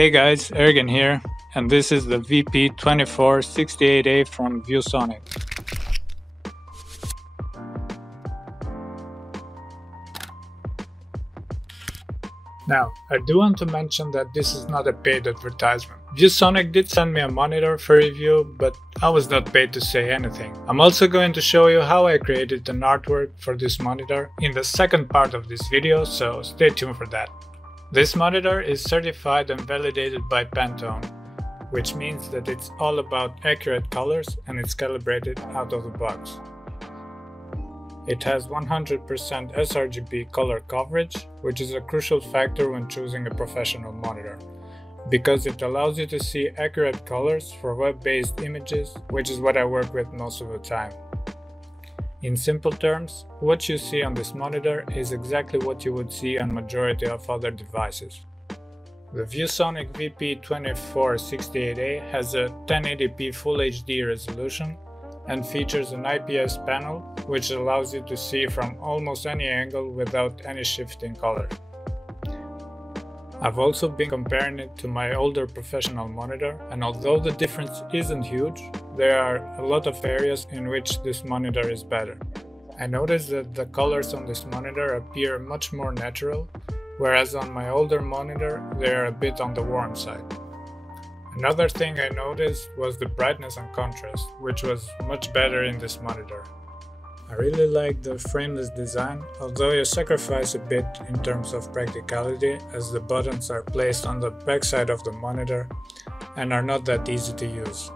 Hey guys, Ergen here, and this is the VP2468a from ViewSonic. Now, I do want to mention that this is not a paid advertisement. ViewSonic did send me a monitor for review, but I was not paid to say anything. I'm also going to show you how I created an artwork for this monitor in the second part of this video, so stay tuned for that. This monitor is certified and validated by Pantone, which means that it's all about accurate colors and it's calibrated out of the box. It has 100% sRGB color coverage, which is a crucial factor when choosing a professional monitor, because it allows you to see accurate colors for web-based images, which is what I work with most of the time. In simple terms, what you see on this monitor is exactly what you would see on majority of other devices. The ViewSonic VP2468a has a 1080p Full HD resolution and features an IPS panel, which allows you to see from almost any angle without any shift in color. I've also been comparing it to my older professional monitor, and although the difference isn't huge, there are a lot of areas in which this monitor is better. I noticed that the colors on this monitor appear much more natural, whereas on my older monitor they are a bit on the warm side. Another thing I noticed was the brightness and contrast, which was much better in this monitor. I really like the frameless design, although you sacrifice a bit in terms of practicality as the buttons are placed on the backside of the monitor and are not that easy to use.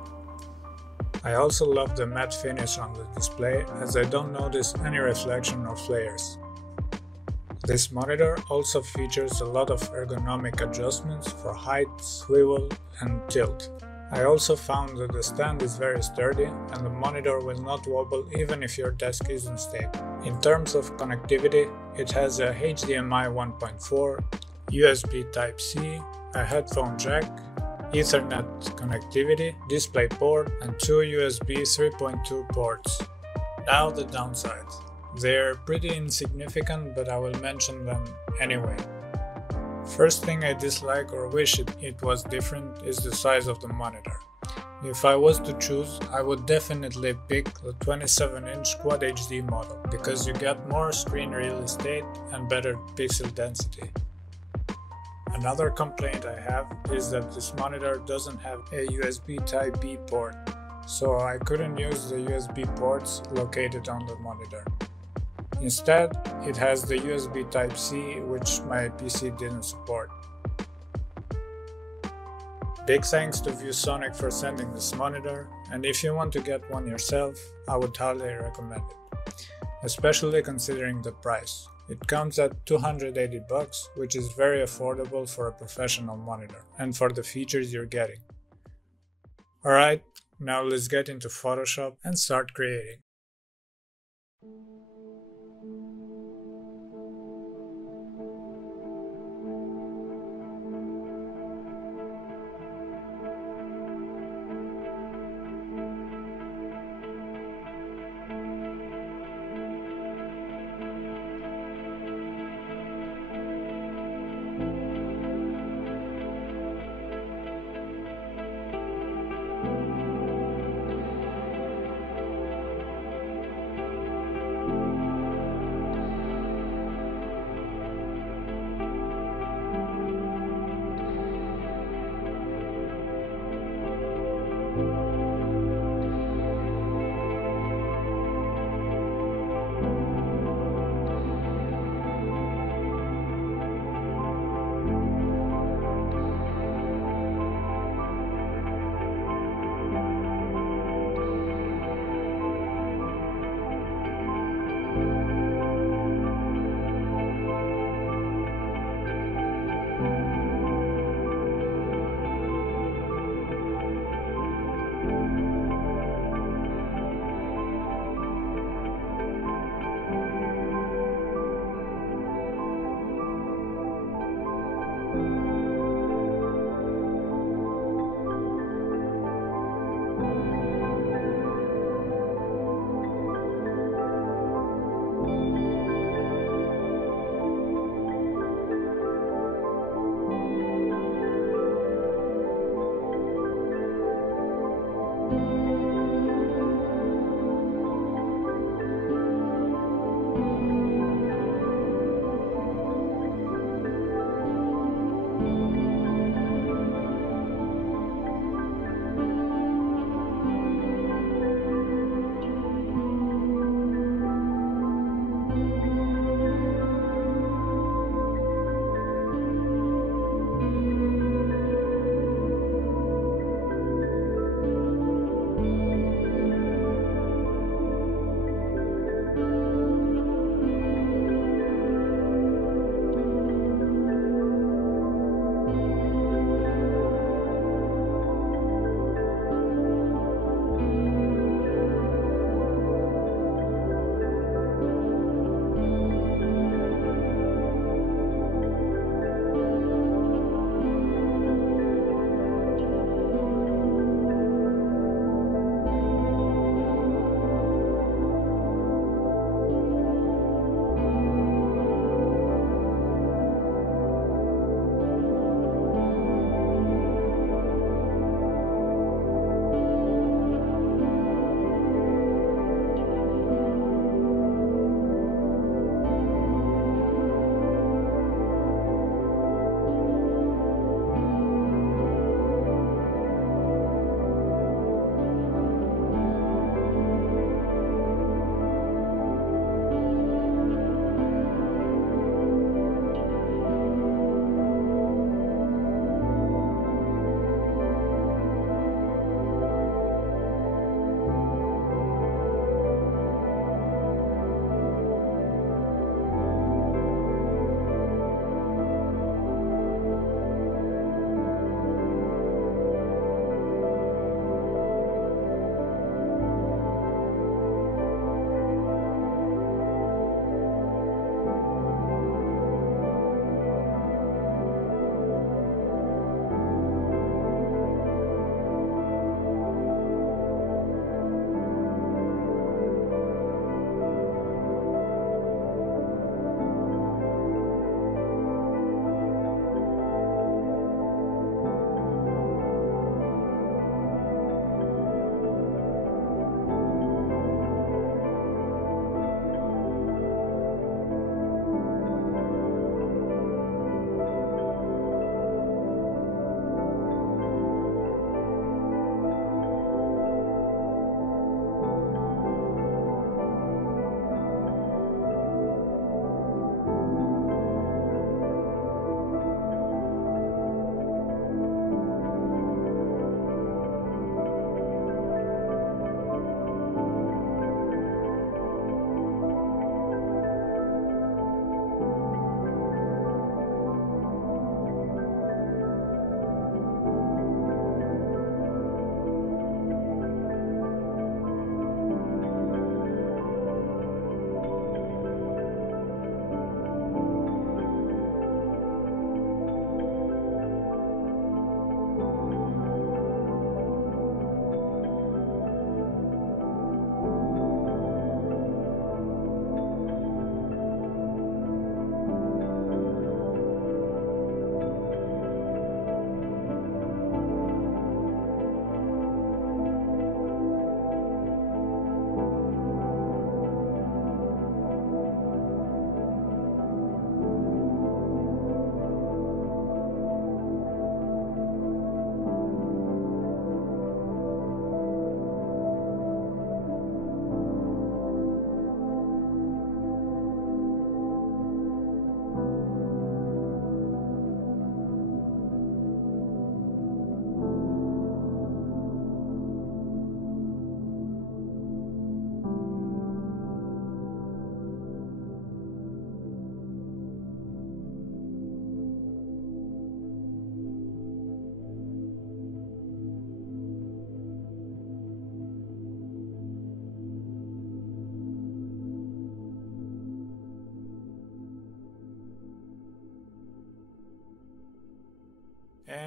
I also love the matte finish on the display as I don't notice any reflection of flares. This monitor also features a lot of ergonomic adjustments for height, swivel and tilt. I also found that the stand is very sturdy and the monitor will not wobble even if your desk isn't stable. In terms of connectivity, it has a HDMI 1.4, USB Type-C, a headphone jack, Ethernet connectivity, DisplayPort and two USB 3.2 ports. Now the downsides. They're pretty insignificant, but I will mention them anyway. First thing I dislike or wish it was different is the size of the monitor. If I was to choose, I would definitely pick the 27-inch Quad HD model, because you get more screen real estate and better pixel density. Another complaint I have is that this monitor doesn't have a USB Type-B port, so I couldn't use the USB ports located on the monitor. Instead, it has the USB Type-C, which my PC didn't support. Big thanks to ViewSonic for sending this monitor, and if you want to get one yourself, I would highly recommend it, especially considering the price. It comes at $280, which is very affordable for a professional monitor, and for the features you're getting. Alright, now let's get into Photoshop and start creating.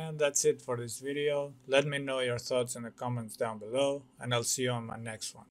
And that's it for this video. Let me know your thoughts in the comments down below, and I'll see you on my next one.